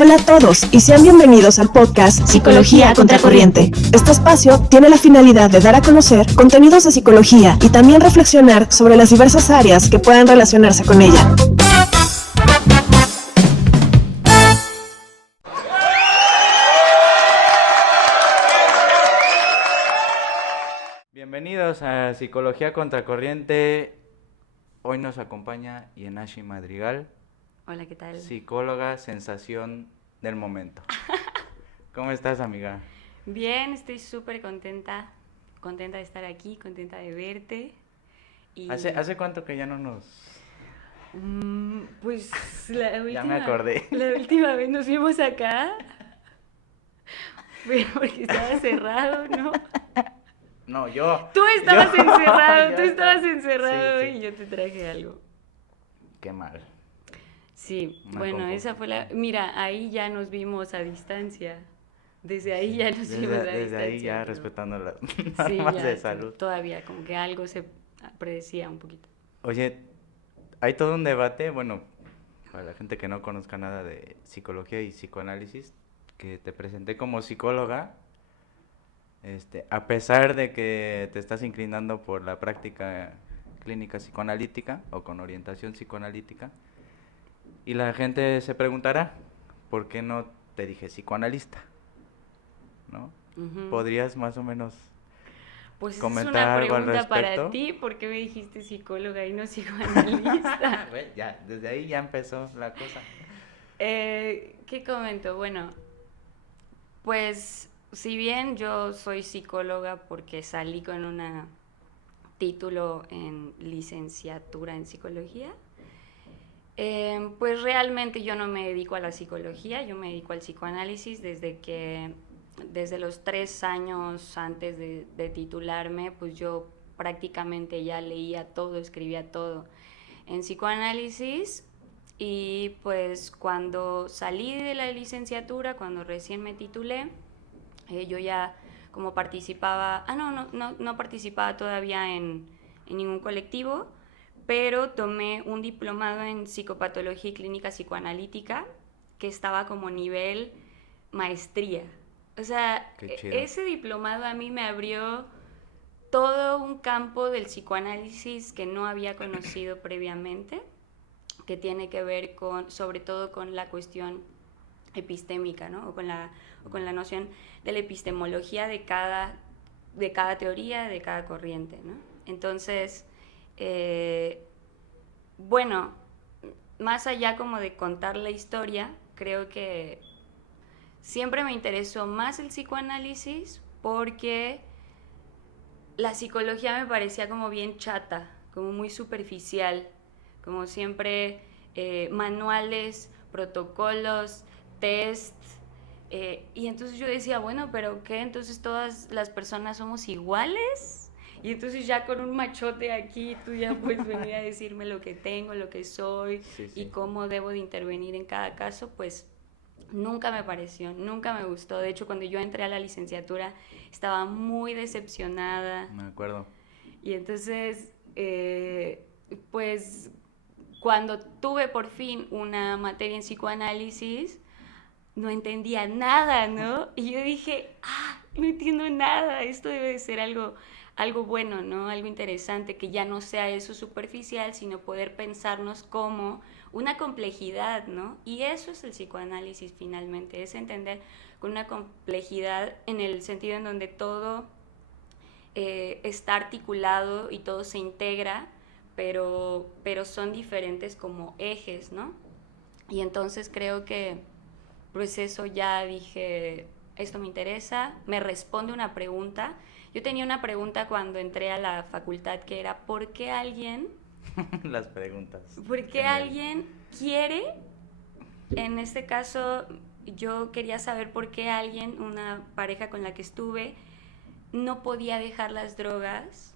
Hola a todos y sean bienvenidos al podcast Psicología Contracorriente. Este espacio tiene la finalidad de dar a conocer contenidos de psicología y también reflexionar sobre las diversas áreas que puedan relacionarse con ella. Bienvenidos a Psicología Contracorriente. Hoy nos acompaña Yenashi Madrigal. Hola, ¿qué tal? Psicóloga sensación del momento. ¿Cómo estás, amiga? Bien, estoy súper contenta de estar aquí, contenta de verte. Y... ¿Hace cuánto que ya no nos...? Pues la última... Ya me acordé. La última vez nos vimos acá, pero porque estaba cerrado, ¿no? No, yo. Tú estabas encerrado, Sí. y yo te traje algo. Qué mal. Sí, Me bueno, confundí. esa fue la... Mira, ahí ya nos vimos a distancia. Desde ahí ya nos vimos a distancia. Desde ahí ya ¿no? respetando las Sí, normas ya, de salud. todavía, como que algo se predecía un poquito. Oye, hay todo un debate, bueno, para la gente que no conozca nada de psicología y psicoanálisis, que te presenté como psicóloga, a pesar de que te estás inclinando por la práctica clínica psicoanalítica o con orientación psicoanalítica, y la gente se preguntará, ¿por qué no te dije psicoanalista? ¿No? Ujú. ¿Podrías más o menos Pues esa es comentar una algo al pregunta para respecto? ti, ¿por qué me dijiste psicóloga y no psicoanalista? Bueno, ya, desde ahí ya empezó la cosa. ¿Qué comento? Bueno, pues si bien yo soy psicóloga porque salí con un título en licenciatura en psicología, pues realmente yo no me dedico a la psicología, yo me dedico al psicoanálisis desde los 3 años antes de titularme, pues yo prácticamente ya leía todo, escribía todo en psicoanálisis. Y pues cuando salí de la licenciatura, cuando recién me titulé, yo ya como participaba, no participaba todavía en ningún colectivo, pero tomé un diplomado en psicopatología y clínica psicoanalítica que estaba como nivel maestría. O sea, Qué chido. ese diplomado a mí me abrió todo un campo del psicoanálisis que no había conocido previamente, que tiene que ver sobre todo con la cuestión epistémica, ¿no? o con la noción de la epistemología de cada teoría, de cada corriente, ¿no? Entonces, bueno, más allá como de contar la historia, creo que siempre me interesó más el psicoanálisis porque la psicología me parecía como bien chata, como muy superficial, como siempre manuales, protocolos, test, y entonces yo decía, bueno, pero ¿qué? Entonces todas las personas somos iguales, y entonces ya con un machote aquí tú ya puedes venir a decirme lo que tengo, lo que soy, Sí. y cómo debo de intervenir en cada caso, pues nunca me pareció, nunca me gustó. De hecho, cuando yo entré a la licenciatura estaba muy decepcionada. Me acuerdo. Y entonces, pues cuando tuve por fin una materia en psicoanálisis, no entendía nada, ¿no? Y yo dije, no entiendo nada, esto debe de ser algo bueno, ¿no? Algo interesante, que ya no sea eso superficial, sino poder pensarnos como una complejidad, ¿no? Y eso es el psicoanálisis finalmente, es entender con una complejidad en el sentido en donde todo está articulado y todo se integra, pero son diferentes como ejes, ¿no? Y entonces creo que pues eso ya dije, esto me interesa, me responde una pregunta. Yo tenía una pregunta cuando entré a la facultad que era, ¿por qué alguien Las preguntas. quiere, en este caso yo quería saber por qué alguien, una pareja con la que estuve, no podía dejar las drogas,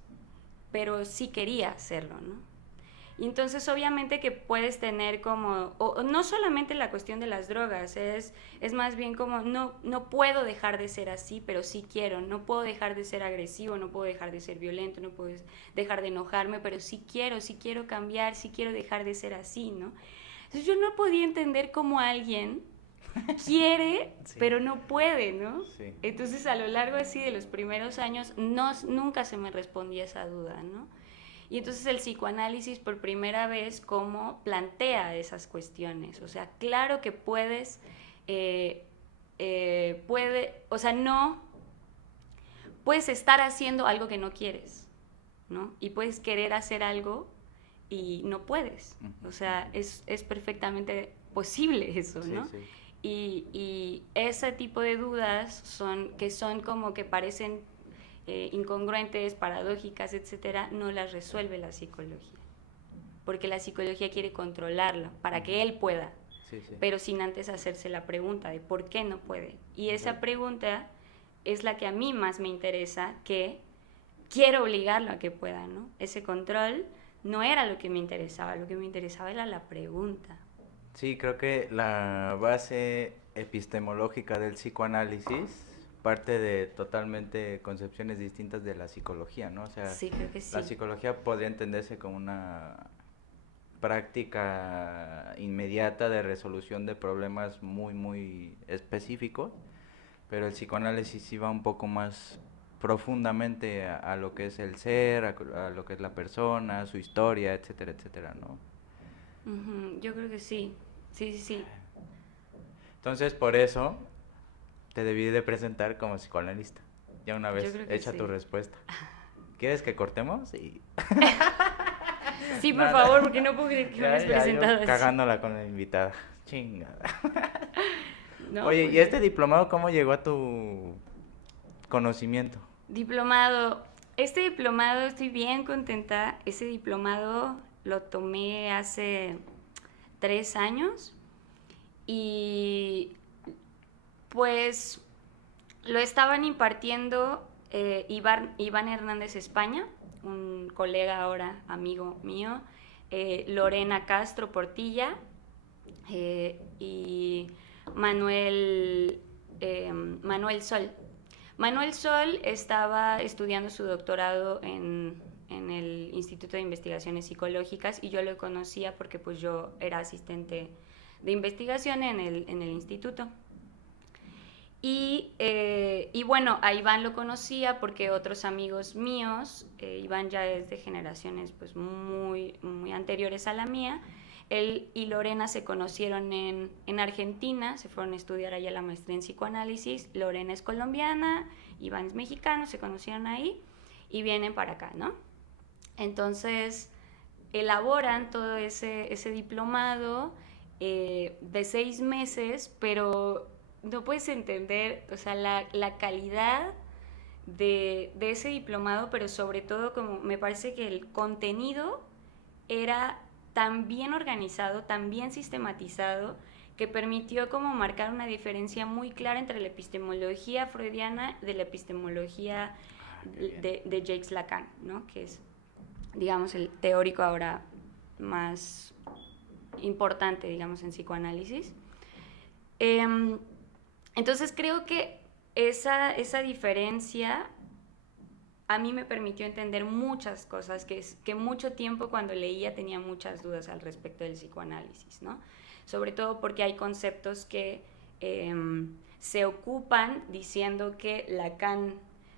pero sí quería hacerlo, ¿no? Y entonces obviamente que puedes tener como, o no solamente la cuestión de las drogas, es más bien como no puedo dejar de ser así, pero sí quiero, no puedo dejar de ser agresivo, no puedo dejar de ser violento, no puedo dejar de enojarme, pero sí quiero cambiar, sí quiero dejar de ser así, ¿no? Entonces yo no podía entender cómo alguien quiere, Sí. pero no puede, ¿no? Sí. Entonces, a lo largo así de los primeros años, nunca se me respondía esa duda, ¿no? Y entonces el psicoanálisis por primera vez como plantea esas cuestiones. O sea, claro que puedes, o sea, no, puedes estar haciendo algo que no quieres, ¿no? Y puedes querer hacer algo y no puedes. O sea, es perfectamente posible eso, ¿no? Sí, sí. Y ese tipo de dudas son como que parecen incongruentes, paradójicas, etcétera, no las resuelve la psicología. Porque la psicología quiere controlarlo para que él pueda, Sí, sí. pero sin antes hacerse la pregunta de por qué no puede. Y esa Sí. pregunta es la que a mí más me interesa, que quiero obligarlo a que pueda, ¿no? Ese control no era lo que me interesaba era la pregunta. Sí, creo que la base epistemológica del psicoanálisis parte de totalmente concepciones distintas de la psicología, ¿no? O sea, Sí, creo que sí. la psicología podría entenderse como una práctica inmediata de resolución de problemas muy, muy específicos, pero el psicoanálisis sí va un poco más profundamente a lo que es el ser, a lo que es la persona, su historia, etcétera, etcétera, ¿no? Yo creo que sí. Sí, sí, sí. Entonces, por eso te debí de presentar como psicoanalista. Ya una Yo vez creo que hecha sí. tu respuesta. ¿Quieres que cortemos? Sí, por Nada. favor, porque no puedo creer que me hayas Ya presentado yo así. cagándola con la invitada. Chingada. No, Oye, pues, ¿y este diplomado cómo llegó a tu conocimiento? diplomado. Este diplomado, estoy bien contenta. Ese diplomado lo tomé hace 3 años y pues lo estaban impartiendo Iván Hernández España, un colega ahora amigo mío, Lorena Castro Portilla y Manuel Sol. Manuel Sol estaba estudiando su doctorado en el Instituto de Investigaciones Psicológicas y yo lo conocía porque pues yo era asistente de investigación en el instituto. Y bueno, a Iván lo conocía porque otros amigos míos, Iván ya es de generaciones pues muy, muy anteriores a la mía, él y Lorena se conocieron en Argentina, se fueron a estudiar allá la maestría en psicoanálisis, Lorena es colombiana, Iván es mexicano, se conocieron ahí y vienen para acá, ¿no? Entonces elaboran todo ese diplomado de 6 meses, pero no puedes entender, o sea, la calidad de ese diplomado, pero sobre todo como me parece que el contenido era tan bien organizado, tan bien sistematizado, que permitió como marcar una diferencia muy clara entre la epistemología freudiana de la epistemología de Jacques Lacan, ¿no? Que es, digamos, el teórico ahora más importante, digamos, en psicoanálisis. Entonces creo que esa diferencia a mí me permitió entender muchas cosas que mucho tiempo cuando leía tenía muchas dudas al respecto del psicoanálisis, ¿no? Sobre todo porque hay conceptos que se ocupan diciendo que Lacan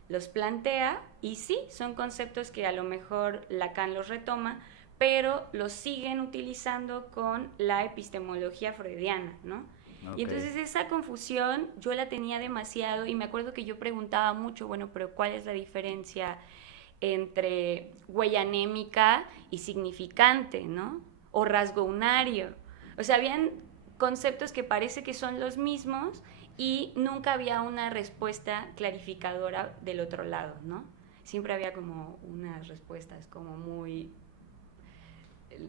los plantea y sí, son conceptos que a lo mejor Lacan los retoma, pero los siguen utilizando con la epistemología freudiana, ¿no? Okay. Y entonces esa confusión yo la tenía demasiado y me acuerdo que yo preguntaba mucho, bueno, pero ¿cuál es la diferencia entre huella anémica y significante, ¿no? O rasgo unario. O sea, habían conceptos que parece que son los mismos y nunca había una respuesta clarificadora del otro lado, ¿no? Siempre había como unas respuestas como muy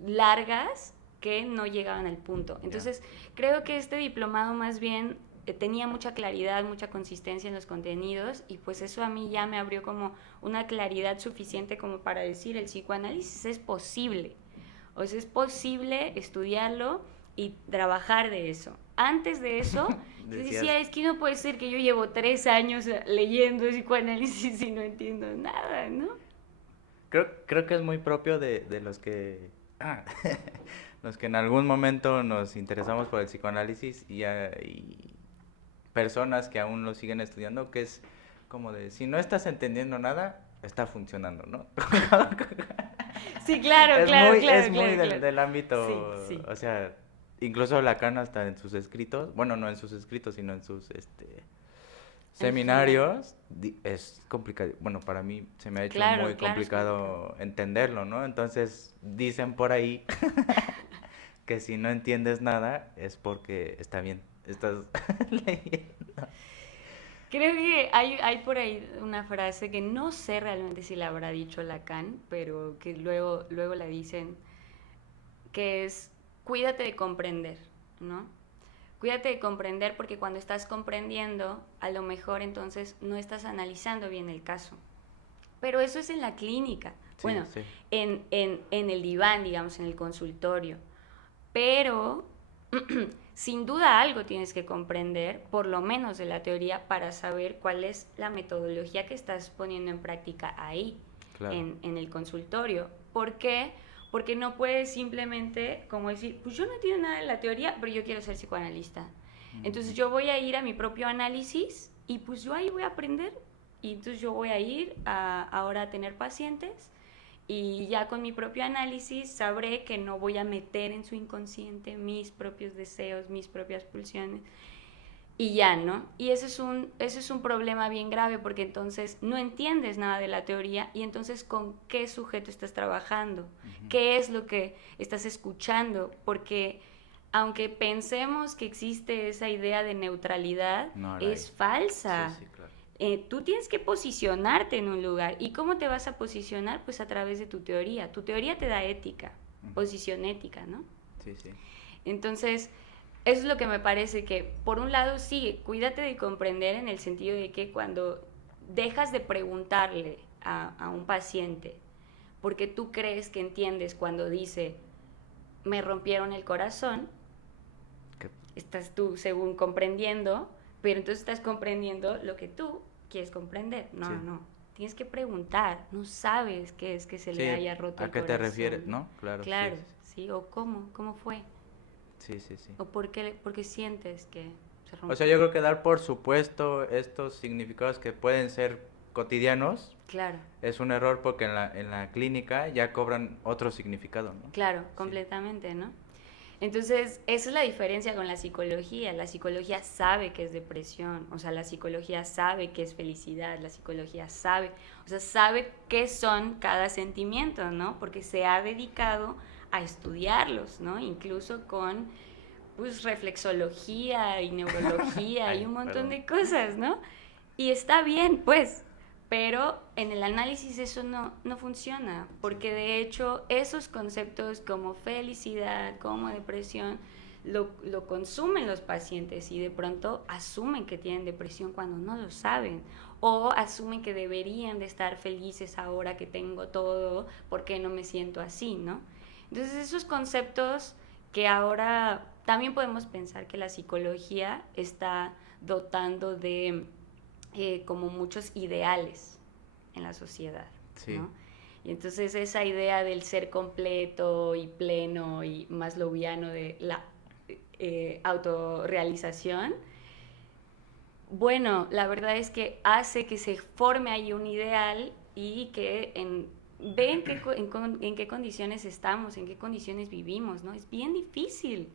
largas que no llegaban al punto. Entonces, creo que este diplomado más bien tenía mucha claridad, mucha consistencia en los contenidos y pues eso a mí ya me abrió como una claridad suficiente como para decir el psicoanálisis es posible. O sea, es posible estudiarlo y trabajar de eso. Antes de eso, yo decía, es que no puede ser que yo llevo 3 años leyendo psicoanálisis y no entiendo nada, ¿no? Creo que es muy propio de los que... los que en algún momento nos interesamos por el psicoanálisis y personas que aún lo siguen estudiando, que es como de, si no estás entendiendo nada, está funcionando, ¿no? Sí, claro, Es claro, muy, claro, es muy claro, del, claro. del ámbito, Sí, sí. o sea, incluso Lacan hasta en sus escritos, bueno, no en sus escritos, sino en sus seminarios, es complicado, bueno, para mí se me ha hecho Claro, muy claro, es complicado entenderlo, ¿no? Entonces, dicen por ahí que si no entiendes nada es porque está bien, estás leyendo. Creo que hay por ahí una frase que no sé realmente si la habrá dicho Lacan, pero que luego la dicen, que es cuídate de comprender, ¿no? Cuídate de comprender porque cuando estás comprendiendo, a lo mejor entonces no estás analizando bien el caso. Pero eso es en la clínica, Sí, bueno, sí. en el diván, digamos, en el consultorio. Pero sin duda algo tienes que comprender, por lo menos de la teoría, para saber cuál es la metodología que estás poniendo en práctica ahí, Claro. en el consultorio. ¿Por qué? Porque no puedes simplemente como decir, pues yo no entiendo nada de la teoría, pero yo quiero ser psicoanalista. Entonces yo voy a ir a mi propio análisis y pues yo ahí voy a aprender. Y entonces yo voy a ir ahora a tener pacientes y ya con mi propio análisis sabré que no voy a meter en su inconsciente mis propios deseos, mis propias pulsiones y ya, ¿no? Y ese es un problema bien grave porque entonces no entiendes nada de la teoría y entonces con qué sujeto estás trabajando, qué es lo que estás escuchando, porque aunque pensemos que existe esa idea de neutralidad, No la es hay. falsa. Sí, sí, claro. Tú tienes que posicionarte en un lugar. ¿Y cómo te vas a posicionar? Pues a través de tu teoría. Tu teoría te da ética, posición ética, ¿no? Sí, sí. Entonces, eso es lo que me parece que, por un lado, sí, cuídate de comprender en el sentido de que cuando dejas de preguntarle a un paciente, porque tú crees que entiendes cuando dice, me rompieron el corazón, ¿Qué? estás tú según comprendiendo, pero entonces estás comprendiendo lo que tú quieres comprender. No, Sí. no. Tienes que preguntar. No sabes qué es que se Sí, le haya roto ¿a el qué corazón. te refieres, no? Claro. Claro, Sí, sí. O cómo fue. sí, sí, sí. O por qué sientes que se rompió. O sea, yo creo que dar por supuesto estos significados que pueden ser cotidianos Claro, es un error porque en la clínica ya cobran otro significado, ¿no? claro, completamente, ¿no? Entonces, esa es la diferencia con la psicología. La psicología sabe que es depresión, o sea, la psicología sabe que es felicidad, la psicología sabe, o sea, sabe qué son cada sentimiento, ¿no? Porque se ha dedicado a estudiarlos, ¿no? Incluso con, pues, reflexología y neurología Ay, y un montón perdón. de cosas, ¿no? Y está bien, pues, pero en el análisis eso no funciona, porque de hecho esos conceptos como felicidad, como depresión, lo consumen los pacientes y de pronto asumen que tienen depresión cuando no lo saben, o asumen que deberían de estar felices ahora que tengo todo, porque no me siento así, ¿no? Entonces esos conceptos que ahora también podemos pensar que la psicología está dotando de como muchos ideales en la sociedad, Sí. ¿no? Y entonces esa idea del ser completo y pleno y maslowiano de la autorrealización, bueno, la verdad es que hace que se forme ahí un ideal y que ve en qué condiciones estamos, en qué condiciones vivimos, ¿no? Es bien difícil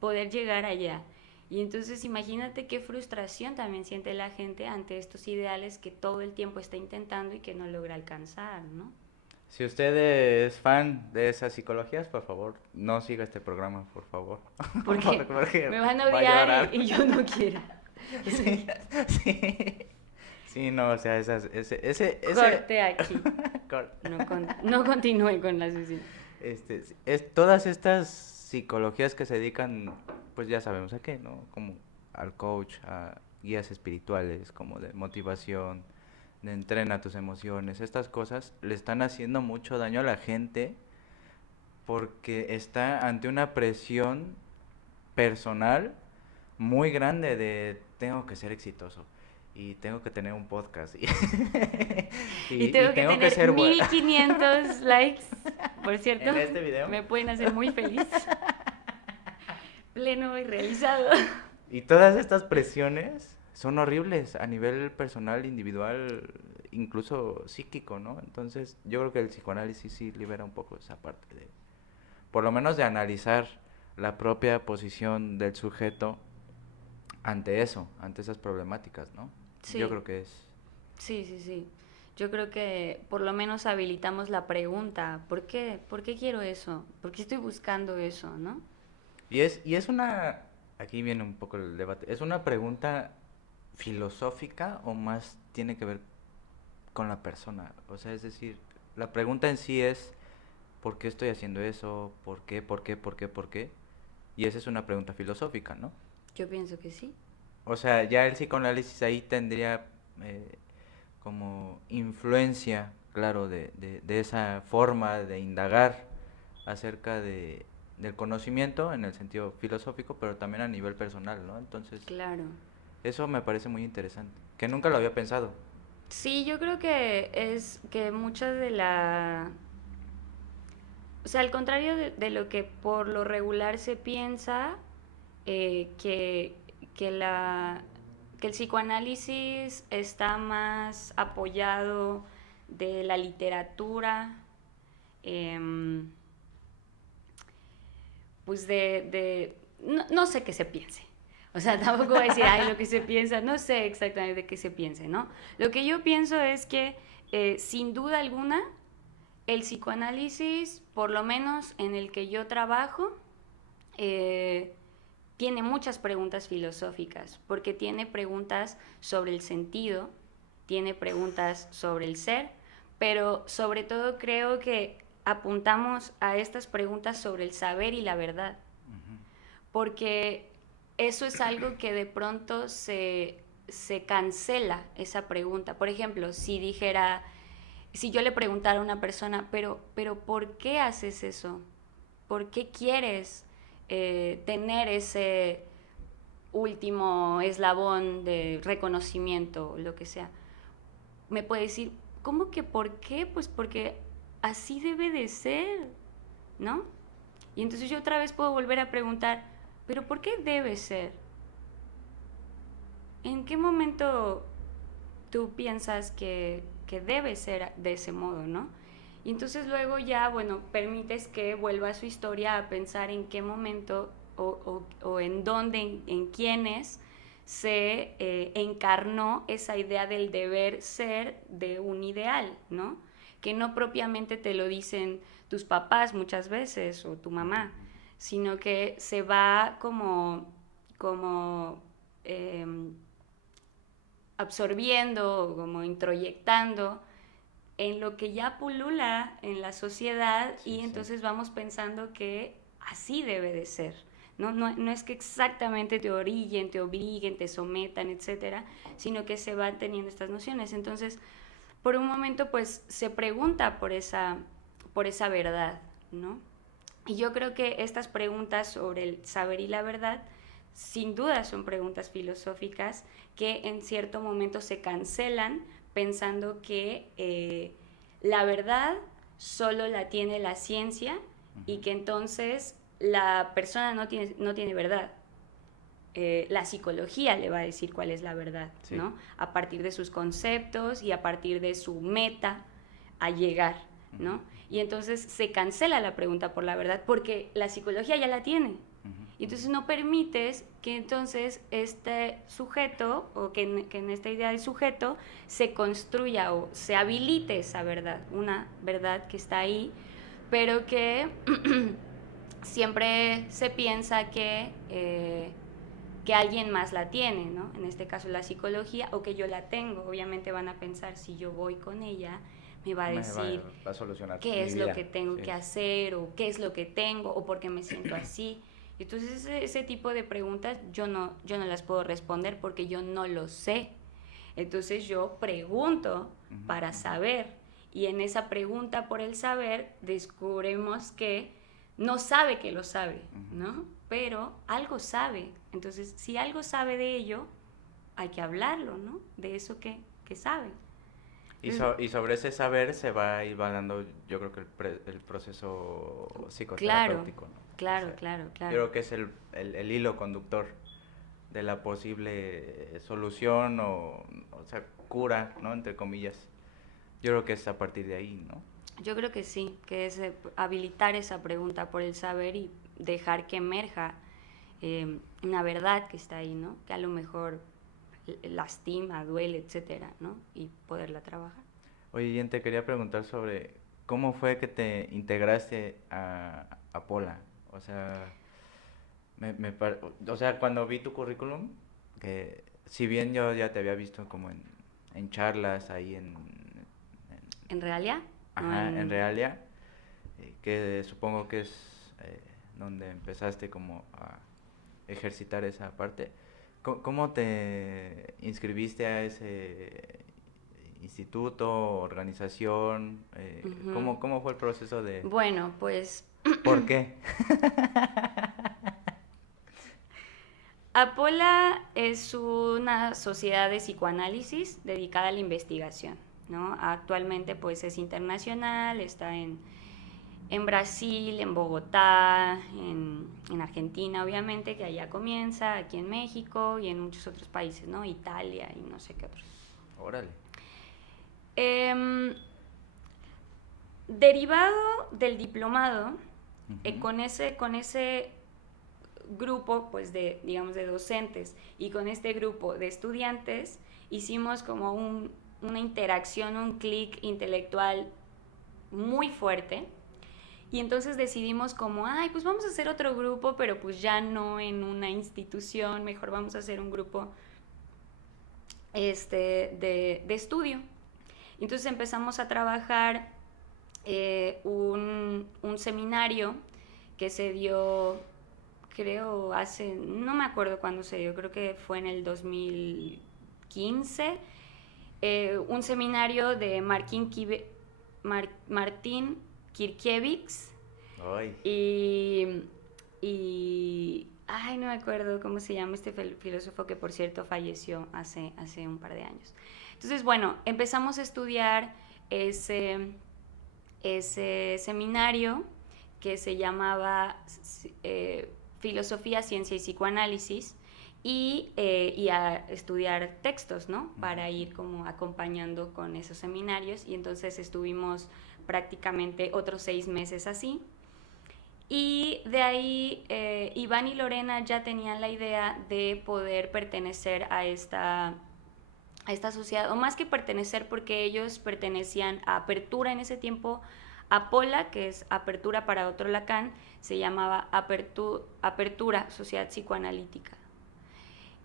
poder llegar allá. Y entonces imagínate qué frustración también siente la gente ante estos ideales que todo el tiempo está intentando y que no logra alcanzar, ¿no? Si usted es fan de esas psicologías, por favor, no siga este programa, por favor. Porque me van a va odiar llorar. y yo no quiero. Sí, sí. Sí, no, o sea, ese Corte aquí. Corte. No continúe con la sesión. Todas estas psicologías que se dedican, pues ya sabemos a qué, ¿no? Como al coach, a guías espirituales, como de motivación, de entrena tus emociones, estas cosas le están haciendo mucho daño a la gente porque está ante una presión personal muy grande de tengo que ser exitoso y tengo que tener un podcast y tengo que tener ser 1500 likes, por cierto. en este video. Me pueden hacer muy feliz. Pleno y realizado. Y todas estas presiones son horribles a nivel personal, individual, incluso psíquico, ¿no? Entonces, yo creo que el psicoanálisis sí libera un poco esa parte de, por lo menos de analizar la propia posición del sujeto ante eso, ante esas problemáticas, ¿no? Sí. Yo creo que es... Sí, sí, sí. Yo creo que por lo menos habilitamos la pregunta, ¿por qué? ¿Por qué quiero eso? ¿Por qué estoy buscando eso, no? Y es una, aquí viene un poco el debate, ¿es una pregunta filosófica o más tiene que ver con la persona? O sea, es decir, la pregunta en sí es, ¿por qué estoy haciendo eso? ¿Por qué? ¿Por qué? ¿Por qué? ¿Por qué? Y esa es una pregunta filosófica, ¿no? Yo pienso que sí. O sea, ya el psicoanálisis ahí tendría como influencia, claro, de esa forma de indagar acerca del conocimiento en el sentido filosófico, pero también a nivel personal, ¿no? Entonces, Claro. eso me parece muy interesante, que nunca lo había pensado. Sí, yo creo que es que mucha de la... O sea, al contrario de lo que por lo regular se piensa, que, que, la, que el psicoanálisis está más apoyado de la literatura, em, pues no sé qué se piense. O sea, tampoco voy a decir, ay, lo que se piensa, no sé exactamente qué se piense, ¿no? Lo que yo pienso es que, sin duda alguna, el psicoanálisis, por lo menos en el que yo trabajo, eh, tiene muchas preguntas filosóficas, porque tiene preguntas sobre el sentido, tiene preguntas sobre el ser, pero sobre todo creo que apuntamos a estas preguntas sobre el saber y la verdad, porque eso es algo que de pronto se cancela esa pregunta. Por ejemplo, si yo le preguntara a una persona, pero ¿por qué haces eso? ¿Por qué quieres tener ese último eslabón de reconocimiento, lo que sea? Me puede decir, ¿cómo que por qué? Pues porque así debe de ser, ¿no? Y entonces yo otra vez puedo volver a preguntar, ¿pero por qué debe ser? ¿En qué momento tú piensas que debe ser de ese modo, ¿no? Y entonces luego ya, bueno, permites que vuelva a su historia a pensar en qué momento o en dónde, en quiénes se encarnó esa idea del deber ser de un ideal, ¿no? Que no propiamente te lo dicen tus papás muchas veces o tu mamá, sino que se va como absorbiendo, como introyectando en lo que ya pulula en la sociedad y entonces vamos pensando que así debe de ser. No es que exactamente te orillen, te obliguen, te sometan, etcétera, sino que se van teniendo estas nociones. Entonces, por un momento, pues se pregunta por esa verdad, ¿no? Y yo creo que estas preguntas sobre el saber y la verdad, sin duda son preguntas filosóficas que en cierto momento se cancelan pensando que la verdad solo la tiene la ciencia y que entonces la persona no tiene verdad. La psicología le va a decir cuál es la verdad, sí, ¿no? A partir de sus conceptos y a partir de su meta a llegar, ¿no? Y entonces se cancela la pregunta por la verdad porque la psicología ya la tiene. Y entonces no permites que entonces este sujeto o que en esta idea de sujeto se construya o se habilite esa verdad, una verdad que está ahí, pero que siempre se piensa que alguien más la tiene, ¿no? En este caso la psicología, o que yo la tengo. Obviamente van a pensar, si yo voy con ella, me va a decir va a solucionar qué es vida. lo que tengo que hacer, o qué es lo que tengo, o por qué me siento así. Entonces ese tipo de preguntas yo no las puedo responder porque yo no lo sé. Entonces yo pregunto para saber, y en esa pregunta por el saber descubrimos que no sabe que lo sabe, ¿no? Pero algo sabe. Entonces, si algo sabe de ello, hay que hablarlo, ¿no? De eso que sabe. Y sobre ese saber se va a ir dando, yo creo que el proceso psicoterapéutico, ¿no? Claro, O sea, claro. Yo creo que es el hilo conductor de la posible solución o sea, cura, ¿no? Entre comillas. Yo creo que es a partir de ahí, ¿no? Yo creo que sí, que es habilitar esa pregunta por el saber y dejar que emerja una verdad que está ahí, ¿no? Que a lo mejor lastima, duele, etcétera, ¿no? Y poderla trabajar. Oye, Jen, te quería preguntar sobre cómo fue que te integraste a Pola. O sea, o sea, cuando vi tu currículum, que si bien yo ya te había visto como en charlas ahí ¿En realidad? ajá, en Realia, que supongo que es donde empezaste como a ejercitar esa parte. ¿Cómo te inscribiste a ese instituto, organización? Ujú. ¿Cómo fue el proceso de... Bueno, pues ¿Por qué? Apola es una sociedad de psicoanálisis dedicada a la investigación, ¿no? Actualmente pues es internacional, está en Brasil, en Bogotá, en Argentina obviamente, que allá comienza, aquí en México y en muchos otros países, ¿no? Italia y no sé qué otros. Órale. Em, Derivado del diplomado, Ujú. con ese grupo, pues de, digamos, de docentes y con este grupo de estudiantes, hicimos como una interacción, un clic intelectual muy fuerte. Y entonces decidimos como, ay, pues vamos a hacer otro grupo, pero pues ya no en una institución, mejor vamos a hacer un grupo de estudio. Entonces empezamos a trabajar un seminario que se dio, creo, no me acuerdo cuándo se dio, creo que fue en el 2015, un seminario de Martín Kirkiewicz Ay. y, ay, no me acuerdo cómo se llama este filósofo que por cierto falleció hace un par de años. Entonces, bueno, empezamos a estudiar ese seminario que se llamaba Filosofía, Ciencia y Psicoanálisis y a estudiar textos, ¿no? Para ir como acompañando con esos seminarios y entonces estuvimos prácticamente otros 6 meses así. Y de ahí Iván y Lorena ya tenían la idea de poder pertenecer a esta sociedad, o más que pertenecer, porque ellos pertenecían a Apertura en ese tiempo, Apola, que es Apertura para otro Lacan, se llamaba Apertura, Sociedad Psicoanalítica.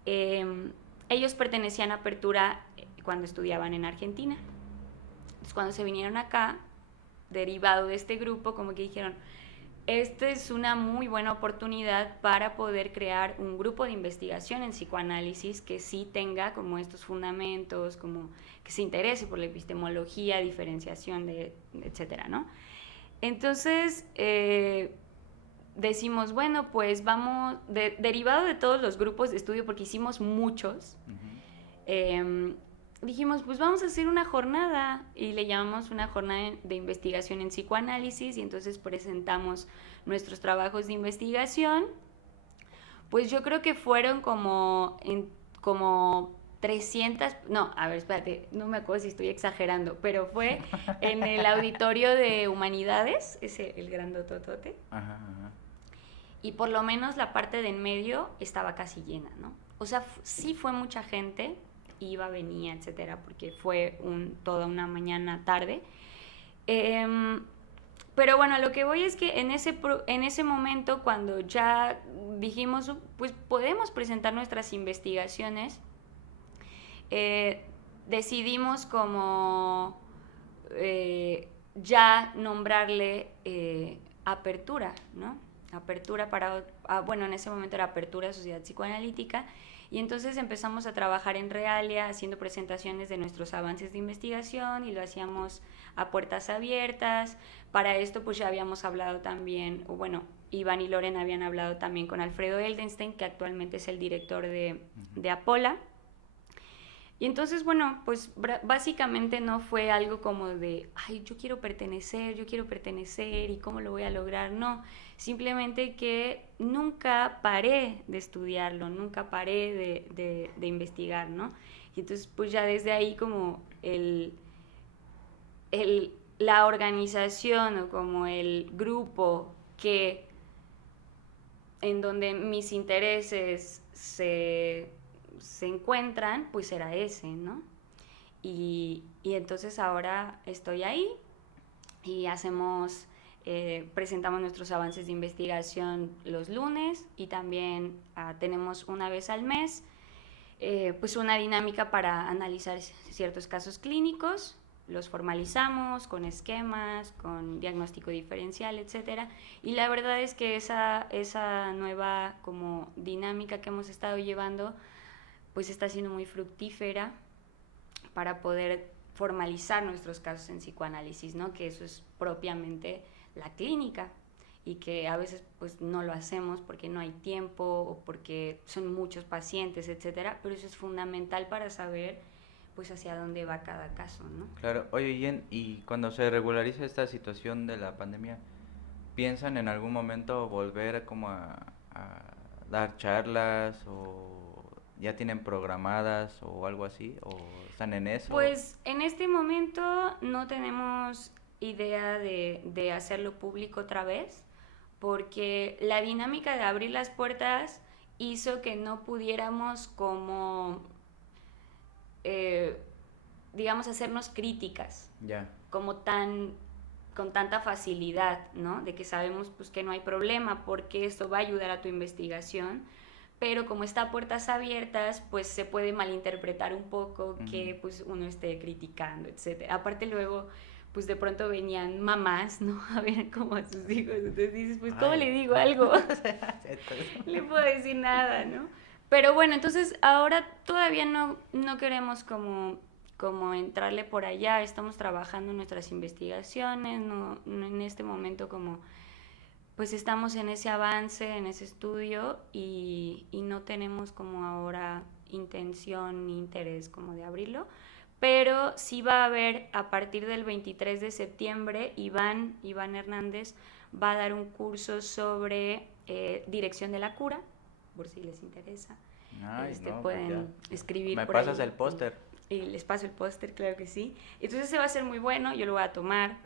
Ellos pertenecían a Apertura cuando estudiaban en Argentina. Entonces, cuando se vinieron acá, derivado de este grupo, como que dijeron, esta es una muy buena oportunidad para poder crear un grupo de investigación en psicoanálisis que sí tenga como estos fundamentos, como que se interese por la epistemología, diferenciación, etcétera, ¿no? Entonces, decimos, bueno, pues vamos, derivado de todos los grupos de estudio, porque hicimos muchos, dijimos, pues vamos a hacer una jornada y le llamamos una jornada de investigación en psicoanálisis y entonces presentamos nuestros trabajos de investigación. Pues yo creo que fueron como 300, no, a ver, espérate, no me acuerdo si estoy exagerando, pero fue en el auditorio de Humanidades, ese, el grandototote. Ajá, ajá. Y por lo menos la parte de en medio estaba casi llena, ¿no? O sea, sí fue mucha gente, iba, venía, etcétera, porque fue toda una mañana tarde. Pero bueno, lo que voy es que en ese momento, cuando ya dijimos, pues podemos presentar nuestras investigaciones, decidimos como ya nombrarle Apertura, ¿no? Apertura bueno, en ese momento era Apertura Sociedad Psicoanalítica, y entonces empezamos a trabajar en Realia haciendo presentaciones de nuestros avances de investigación y lo hacíamos a puertas abiertas. Para esto pues ya habíamos hablado también, o bueno, Iván y Lorena habían hablado también con Alfredo Eldenstein, que actualmente es el director de Apola. Y entonces, bueno, pues básicamente no fue algo como de, ay, yo quiero pertenecer y cómo lo voy a lograr, no. Simplemente que nunca paré de estudiarlo, nunca paré de investigar, ¿no? Y entonces, pues ya desde ahí como la organización o como el grupo que en donde mis intereses se encuentran, pues era ese, ¿no? Y entonces ahora estoy ahí y presentamos nuestros avances de investigación los lunes y también tenemos una vez al mes pues una dinámica para analizar ciertos casos clínicos, los formalizamos con esquemas, con diagnóstico diferencial, etcétera. Y la verdad es que esa nueva como dinámica que hemos estado llevando pues está siendo muy fructífera para poder formalizar nuestros casos en psicoanálisis, ¿no? Que eso es propiamente la clínica y que a veces pues no lo hacemos porque no hay tiempo o porque son muchos pacientes, etcétera, pero eso es fundamental para saber pues hacia dónde va cada caso, ¿no? Claro, oye, Jen, y cuando se regularice esta situación de la pandemia, ¿piensan en algún momento volver como a dar charlas o ya tienen programadas o algo así? ¿O están en eso? Pues en este momento no tenemos idea de hacerlo público otra vez, porque la dinámica de abrir las puertas hizo que no pudiéramos como, digamos, hacernos críticas, Ya. como con tanta facilidad, ¿no? De que sabemos pues que no hay problema porque esto va a ayudar a tu investigación, pero como está a puertas abiertas, pues se puede malinterpretar un poco que pues uno esté criticando, etcétera. Aparte luego, pues de pronto venían mamás, ¿no? A ver como a sus hijos, entonces dices, pues ¿cómo le digo algo? No le puedo decir nada, ¿no? Pero bueno, entonces ahora todavía no queremos como entrarle por allá, estamos trabajando en nuestras investigaciones, no en este momento como pues estamos en ese avance, en ese estudio y no tenemos como ahora intención ni interés como de abrirlo, pero sí va a haber a partir del 23 de septiembre, Iván Hernández va a dar un curso sobre dirección de la cura, por si les interesa. Ay, no, pueden pues escribir me por pasas ahí. el póster. Y les paso el póster, claro que sí. Entonces ese va a ser muy bueno, yo lo voy a tomar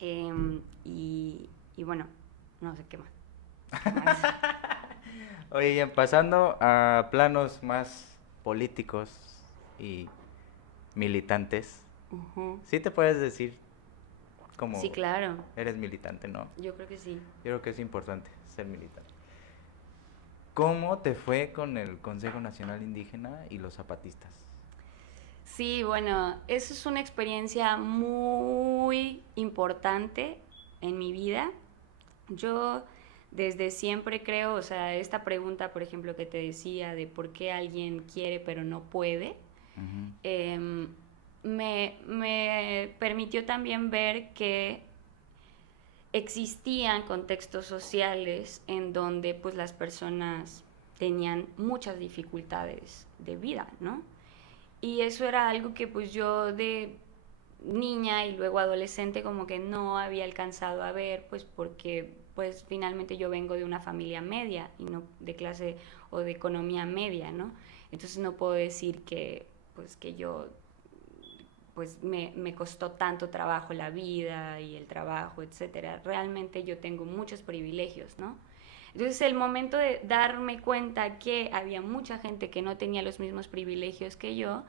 y bueno, no sé qué más. Oye, Jen, pasando a planos más políticos y militantes, Uh-huh. ¿sí te puedes decir como Sí, claro, eres militante, no? yo creo que sí. Yo creo que es importante ser militante. ¿Cómo te fue con el Consejo Nacional Indígena y los zapatistas? Sí, bueno, eso es una experiencia muy importante en mi vida. Yo desde siempre creo, o sea, esta pregunta, por ejemplo, que te decía de por qué alguien quiere pero no puede, Uh-huh. me permitió también ver que existían contextos sociales en donde pues las personas tenían muchas dificultades de vida, ¿no? Y eso era algo que pues yo de niña y luego adolescente como que no había alcanzado a ver, pues porque pues finalmente yo vengo de una familia media y no de clase o de economía media, ¿no? Entonces no puedo decir que pues que yo pues me costó tanto trabajo la vida y el trabajo, etcétera. Realmente yo tengo muchos privilegios, ¿no? Entonces el momento de darme cuenta que había mucha gente que no tenía los mismos privilegios que yo,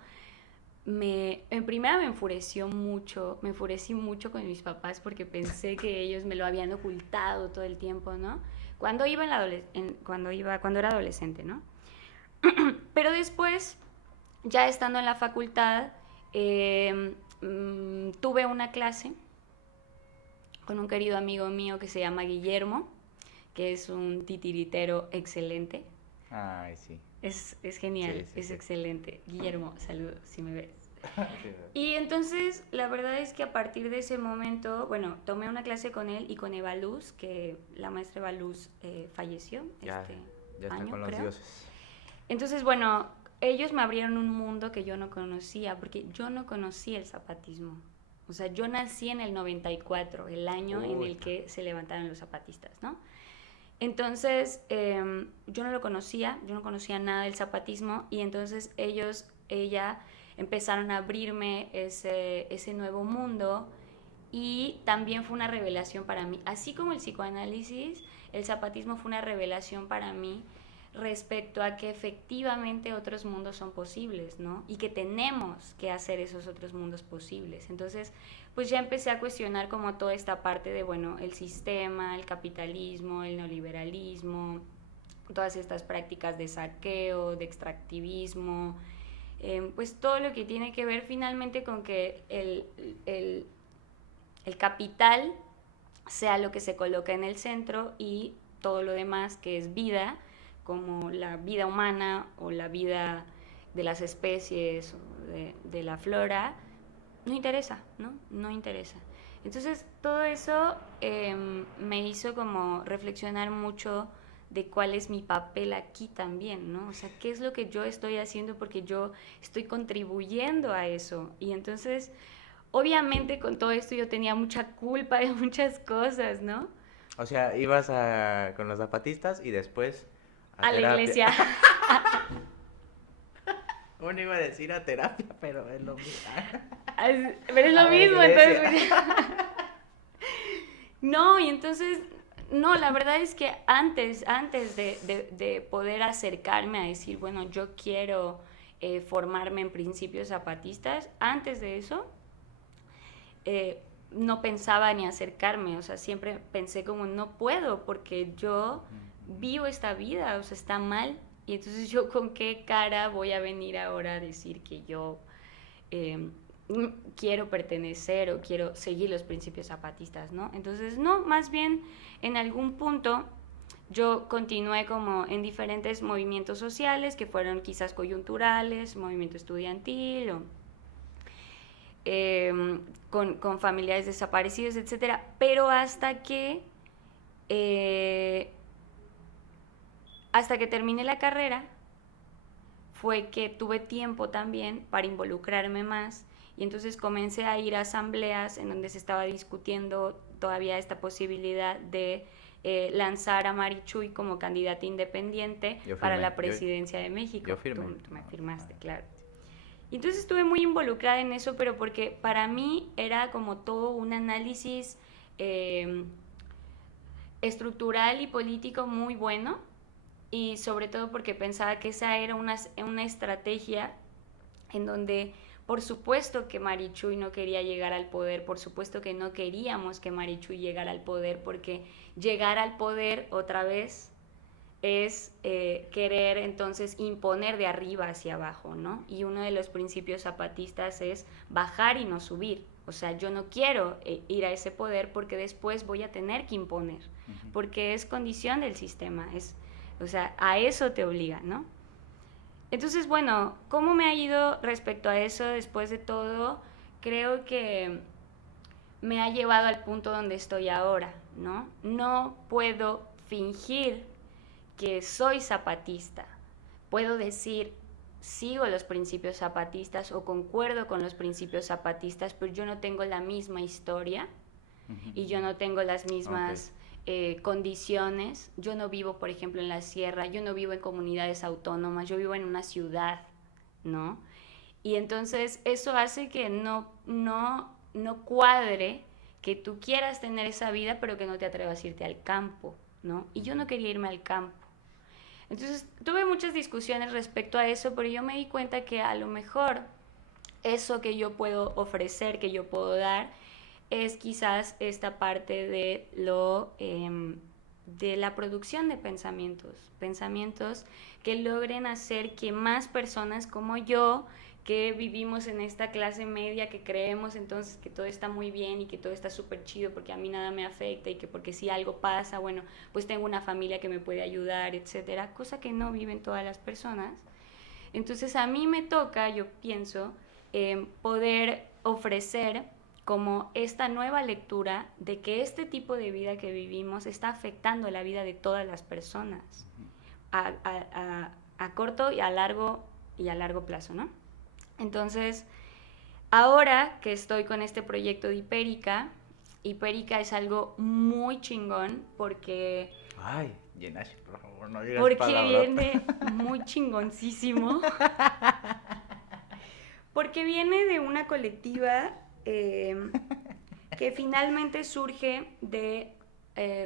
en primera me enfureció mucho, me enfurecí mucho con mis papás porque pensé que ellos me lo habían ocultado todo el tiempo, ¿no? Cuando era adolescente, ¿no? Pero después, ya estando en la facultad, tuve una clase con un querido amigo mío que se llama Guillermo, que es un titiritero excelente. Ay, sí. Es genial, Sí, sí. excelente. Guillermo, saludos si me ves. Sí, Y entonces la verdad es que a partir de ese momento, bueno, tomé una clase con él y con Eva Luz, que la maestra Eva Luz falleció ya este está año, con los creo. dioses. Entonces, bueno, ellos me abrieron un mundo que yo no conocía, porque yo no conocía el zapatismo. O sea, yo nací en el 94, el año en el que se levantaron los zapatistas, ¿no? Entonces, yo no lo conocía, yo no conocía nada del zapatismo, y entonces ella empezaron a abrirme ese nuevo mundo, y también fue una revelación para mí. Así como el psicoanálisis, el zapatismo fue una revelación para mí respecto a que efectivamente otros mundos son posibles, ¿no? Y que tenemos que hacer esos otros mundos posibles. Entonces, pues ya empecé a cuestionar como toda esta parte de, bueno, el sistema, el capitalismo, el neoliberalismo, todas estas prácticas de saqueo, de extractivismo, pues todo lo que tiene que ver finalmente con que el capital sea lo que se coloca en el centro, y todo lo demás que es vida, como la vida humana o la vida de las especies o de la flora, no interesa, ¿no? No interesa. Entonces todo eso me hizo como reflexionar mucho de cuál es mi papel aquí también, ¿no? O sea, qué es lo que yo estoy haciendo, porque yo estoy contribuyendo a eso. Y entonces, obviamente con todo esto yo tenía mucha culpa de muchas cosas, ¿no? O sea, ibas con los zapatistas y después A la iglesia. Uno iba a decir a terapia, pero es lo mismo. Pero es A lo la mismo, iglesia. entonces... No, y entonces, no, la verdad es que antes de poder acercarme a decir, bueno, yo quiero formarme en principios zapatistas, antes de eso, no pensaba ni acercarme, o sea, siempre pensé como, no puedo, porque yo vivo esta vida, o sea, está mal, y entonces yo con qué cara voy a venir ahora a decir que yo quiero pertenecer o quiero seguir los principios zapatistas, ¿no? Entonces, no, más bien en algún punto yo continué como en diferentes movimientos sociales que fueron quizás coyunturales, movimiento estudiantil o con familiares desaparecidos, etcétera, pero hasta que terminé la carrera fue que tuve tiempo también para involucrarme más, y entonces comencé a ir a asambleas en donde se estaba discutiendo todavía esta posibilidad de lanzar a Marichuy como candidata independiente para la presidencia de México. Yo firmé. Tú me firmaste, claro. Y entonces estuve muy involucrada en eso, pero porque para mí era como todo un análisis estructural y político muy bueno, y sobre todo porque pensaba que esa era una estrategia en donde, por supuesto que Marichuy no quería llegar al poder, por supuesto que no queríamos que Marichuy llegara al poder, porque llegar al poder otra vez es querer entonces imponer de arriba hacia abajo, ¿no? Y uno de los principios zapatistas es bajar y no subir. O sea, yo no quiero ir a ese poder porque después voy a tener que imponer, porque es condición del sistema, o sea, a eso te obliga, ¿no? Entonces, bueno, ¿cómo me ha ido respecto a eso después de todo? Creo que me ha llevado al punto donde estoy ahora, ¿no? No puedo fingir que soy zapatista. Puedo decir, sigo los principios zapatistas o concuerdo con los principios zapatistas, pero yo no tengo la misma historia y yo no tengo las mismas condiciones. Yo no vivo, por ejemplo, en la sierra, yo no vivo en comunidades autónomas, yo vivo en una ciudad, ¿no? Y entonces eso hace que no cuadre que tú quieras tener esa vida, pero que no te atrevas a irte al campo, ¿no? Y yo no quería irme al campo. Entonces tuve muchas discusiones respecto a eso, pero yo me di cuenta que a lo mejor eso que yo puedo ofrecer, que yo puedo dar, es quizás esta parte de la producción de pensamientos que logren hacer que más personas como yo, que vivimos en esta clase media, que creemos entonces que todo está muy bien y que todo está súper chido porque a mí nada me afecta y que porque si algo pasa, bueno, pues tengo una familia que me puede ayudar, etcétera, cosa que no viven todas las personas. Entonces a mí me toca, yo pienso, poder ofrecer como esta nueva lectura de que este tipo de vida que vivimos está afectando la vida de todas las personas a corto y a largo y a largo plazo, ¿no? Entonces, ahora que estoy con este proyecto de Hipérica, Hipérica es algo muy chingón porque... Ay, Yenashi, por favor, no digas Porque palabras. viene muy chingoncísimo. Porque viene de una colectiva que finalmente surge de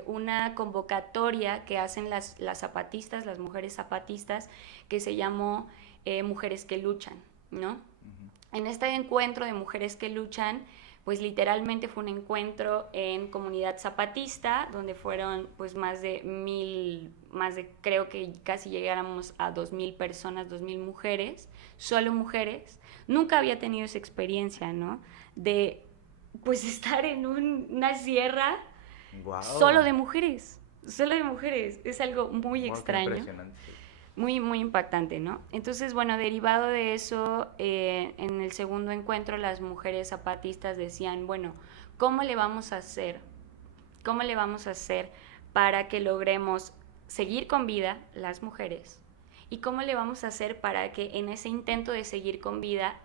una convocatoria que hacen las zapatistas, las mujeres zapatistas, que se llamó Mujeres que Luchan, ¿no? En este encuentro de Mujeres que Luchan, pues literalmente fue un encuentro en comunidad zapatista, donde fueron pues más de creo que casi llegáramos a 2,000 personas, 2,000 mujeres, solo mujeres. Nunca había tenido esa experiencia, ¿no? De pues estar en una sierra Wow. solo de mujeres. Es algo muy extraño. Impresionante. Muy, muy impactante, ¿no? Entonces, bueno, derivado de eso, en el segundo encuentro las mujeres zapatistas decían, bueno, ¿cómo le vamos a hacer? ¿Cómo le vamos a hacer para que logremos seguir con vida las mujeres? ¿Y cómo le vamos a hacer para que en ese intento de seguir con vida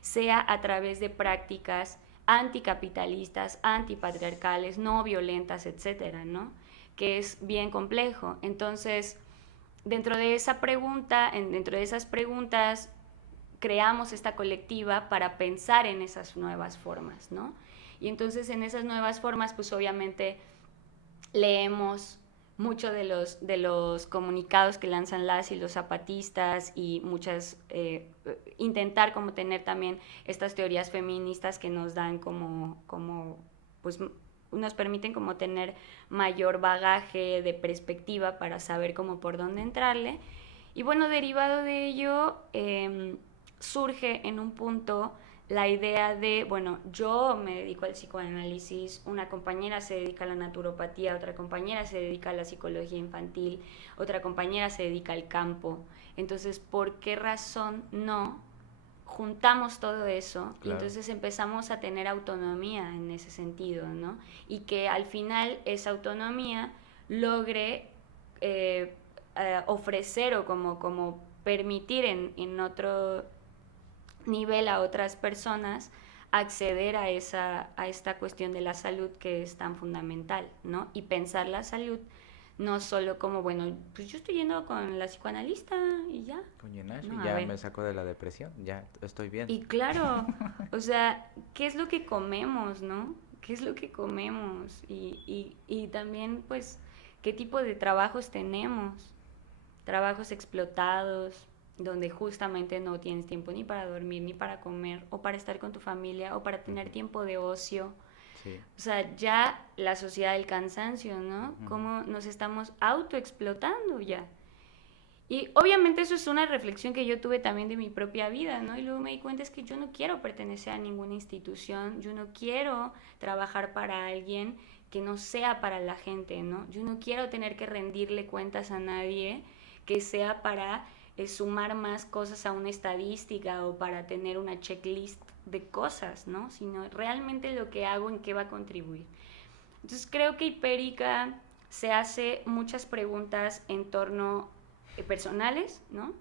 sea a través de prácticas anticapitalistas, antipatriarcales, no violentas, etcétera, ¿no? Que es bien complejo. Entonces, dentro de esas preguntas, creamos esta colectiva para pensar en esas nuevas formas, ¿no? Y entonces en esas nuevas formas, pues obviamente leemos mucho de los comunicados que lanzan las y los zapatistas y intentar como tener también estas teorías feministas que nos dan pues nos permiten como tener mayor bagaje de perspectiva para saber cómo por dónde entrarle. Y bueno, derivado de ello, surge en un punto la idea de, bueno, yo me dedico al psicoanálisis, una compañera se dedica a la naturopatía, otra compañera se dedica a la psicología infantil, otra compañera se dedica al campo. Entonces, ¿por qué razón no juntamos todo eso? Claro. Y entonces empezamos a tener autonomía en ese sentido, ¿no? Y que al final esa autonomía logre ofrecer o como permitir en otro nivel a otras personas acceder a esta cuestión de la salud que es tan fundamental, ¿no? Y pensar la salud no solo como, bueno, pues yo estoy yendo con la psicoanalista y ya. Con Yenashi, no, ya me saco de la depresión, ya estoy bien. Y claro, o sea, ¿qué es lo que comemos, no? ¿Qué es lo que comemos? Y también, pues, ¿qué tipo de trabajos tenemos? Trabajos explotados, donde justamente no tienes tiempo ni para dormir, ni para comer, o para estar con tu familia, o para tener tiempo de ocio. Sí. O sea, ya la sociedad del cansancio, ¿no? Cómo nos estamos autoexplotando ya. Y obviamente eso es una reflexión que yo tuve también de mi propia vida, ¿no? Y luego me di cuenta es que yo no quiero pertenecer a ninguna institución, yo no quiero trabajar para alguien que no sea para la gente, ¿no? Yo no quiero tener que rendirle cuentas a nadie que sea para sumar más cosas a una estadística o para tener una checklist de cosas, ¿no? Sino realmente lo que hago, en qué va a contribuir. Entonces creo que Hipérica se hace muchas preguntas en torno personales, ¿no?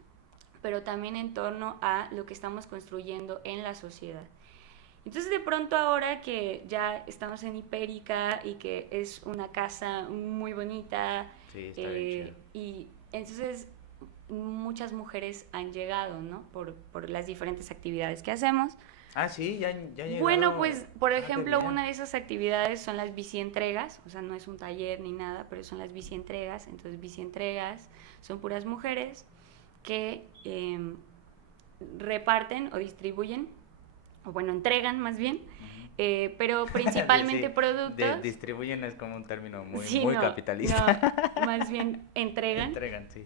Pero también en torno a lo que estamos construyendo en la sociedad. Entonces de pronto ahora que ya estamos en Hipérica y que es una casa muy bonita, sí, está bien chido. Y entonces muchas mujeres han llegado, ¿no? Por las diferentes actividades que hacemos. Ah, sí, ya llegado. Bueno, pues, por ejemplo, una de esas actividades son las bicientregas, o sea, no es un taller ni nada, pero son las bicientregas. Entonces, bicientregas son puras mujeres que reparten o distribuyen, o bueno, entregan más bien, pero principalmente sí, productos. Distribuyen es como un término muy, sí, muy no, capitalista. No, más bien entregan. Entregan, sí.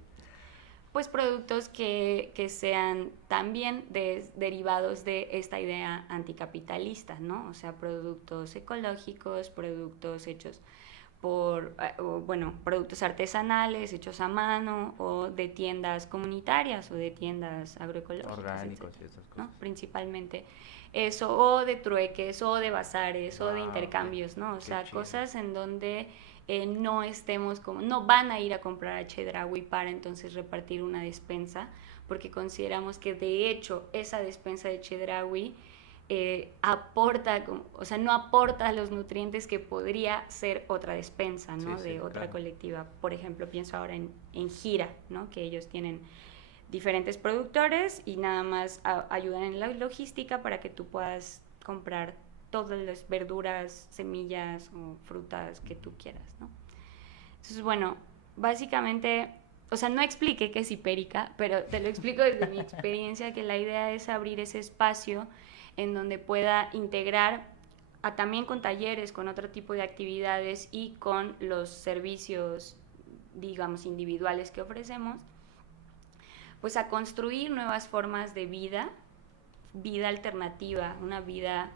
Pues productos que sean también derivados de esta idea anticapitalista, ¿no? O sea, productos ecológicos, productos hechos productos artesanales, hechos a mano, o de tiendas comunitarias, o de tiendas agroecológicas, orgánicos, etcétera, y esas cosas, ¿no? Principalmente eso, o de trueques, o de bazares, o de intercambios, ¿no? O sea, chido. cosas en donde no van a ir a comprar a Chedraui para entonces repartir una despensa, porque consideramos que de hecho esa despensa de Chedraui aporta, o sea, no aporta los nutrientes que podría ser otra despensa, ¿no? Sí, de sí, otra claro. colectiva. Por ejemplo, pienso ahora en Gira, ¿no? Que ellos tienen diferentes productores y nada más ayudan en la logística para que tú puedas comprar todas las verduras, semillas o frutas que tú quieras, ¿no? Entonces, bueno, básicamente, o sea, no expliqué qué es Hipérica, pero te lo explico desde mi experiencia, que la idea es abrir ese espacio en donde pueda integrar también con talleres, con otro tipo de actividades y con los servicios, digamos, individuales que ofrecemos, pues a construir nuevas formas de vida alternativa, una vida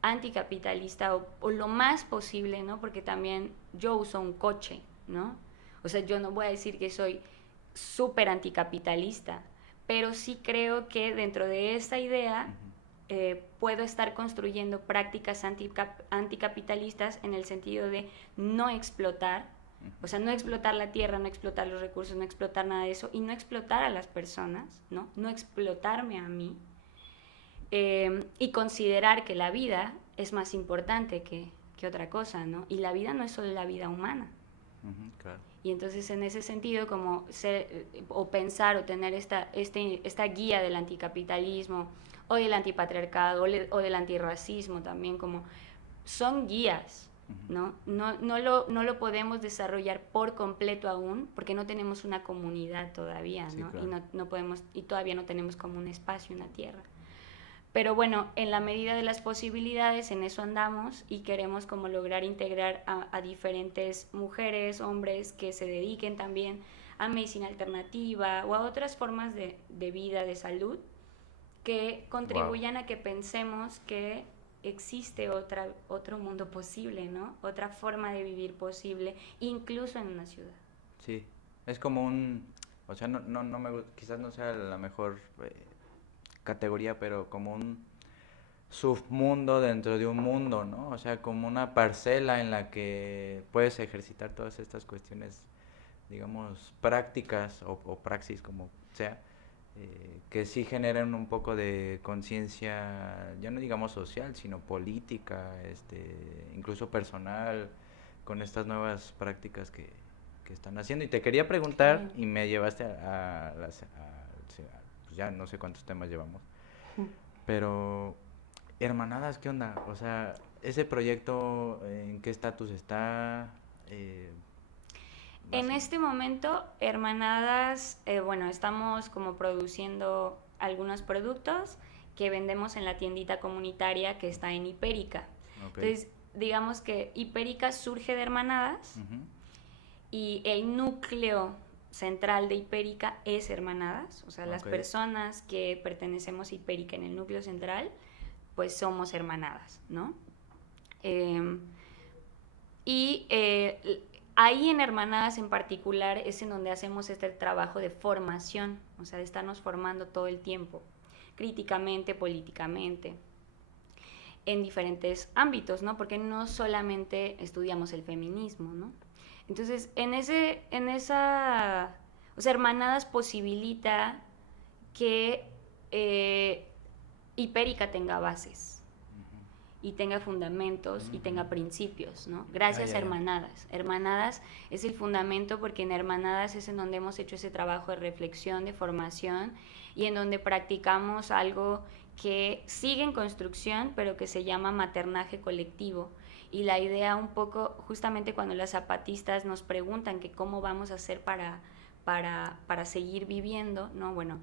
anticapitalista o lo más posible, ¿no? Porque también yo uso un coche, ¿no? O sea, yo no voy a decir que soy súper anticapitalista, pero sí creo que dentro de esta idea puedo estar construyendo prácticas anticapitalistas en el sentido de no explotar, o sea, no explotar la tierra, no explotar los recursos, no explotar nada de eso y no explotar a las personas, ¿no? No explotarme a mí, y considerar que la vida es más importante que otra cosa, ¿no? Y la vida no es solo la vida humana. Claro. Y entonces en ese sentido, como o pensar o tener esta guía del anticapitalismo o del antipatriarcado o del antirracismo también, como son guías, ¿no? No lo podemos desarrollar por completo aún porque no tenemos una comunidad todavía, Sí, ¿no? claro. Y no podemos, y todavía no tenemos como un espacio, una tierra. Pero bueno, en la medida de las posibilidades, en eso andamos y queremos como lograr integrar a diferentes mujeres, hombres que se dediquen también a medicina alternativa o a otras formas de vida, de salud, que contribuyan a que pensemos que existe otro mundo posible, ¿no? Otra forma de vivir posible, incluso en una ciudad. Sí, es como o sea, quizás no sea la mejor categoría, pero como un submundo dentro de un mundo, ¿no? O sea, como una parcela en la que puedes ejercitar todas estas cuestiones, digamos, prácticas o praxis, como sea, que sí generen un poco de conciencia, ya no digamos social, sino política, incluso personal, con estas nuevas prácticas que están haciendo. Y te quería preguntar, y me llevaste pues ya no sé cuántos temas llevamos, pero Hermanadas, ¿qué onda? O sea, ese proyecto, ¿en qué estatus está? En este momento, Hermanadas, bueno, estamos como produciendo algunos productos que vendemos en la tiendita comunitaria que está en Hipérica. Okay. Entonces, digamos que Hipérica surge de Hermanadas y el núcleo central de Hipérica es Hermanadas, o sea, las personas que pertenecemos a Hipérica en el núcleo central, pues somos Hermanadas, ¿no? Ahí en Hermanadas en particular es en donde hacemos este trabajo de formación, o sea, de estarnos formando todo el tiempo, críticamente, políticamente, en diferentes ámbitos, ¿no? Porque no solamente estudiamos el feminismo, ¿no? Entonces, o sea, Hermanadas posibilita que Hipérica tenga bases y tenga fundamentos y tenga principios, ¿no? Gracias a Hermanadas. Hermanadas es el fundamento porque en Hermanadas es en donde hemos hecho ese trabajo de reflexión, de formación y en donde practicamos algo que sigue en construcción, pero que se llama maternaje colectivo. Y la idea un poco, justamente cuando las zapatistas nos preguntan que cómo vamos a hacer para seguir viviendo, ¿no? Bueno,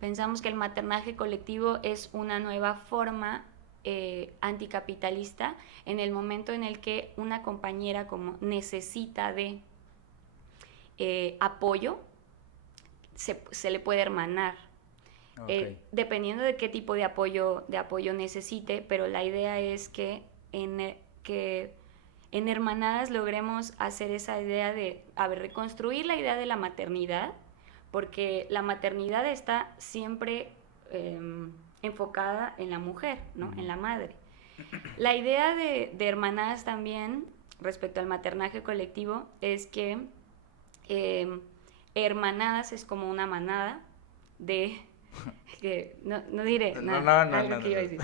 pensamos que el maternaje colectivo es una nueva forma anticapitalista en el momento en el que una compañera como necesita de apoyo, se le puede hermanar. Dependiendo de qué tipo de apoyo necesite, pero la idea es que en Hermanadas logremos hacer esa idea de, reconstruir la idea de la maternidad, porque la maternidad está siempre enfocada en la mujer, ¿no? En la madre. La idea de Hermanadas también respecto al maternaje colectivo es que hermanadas es como una manada de... que no diré nada, algo que iba a decir.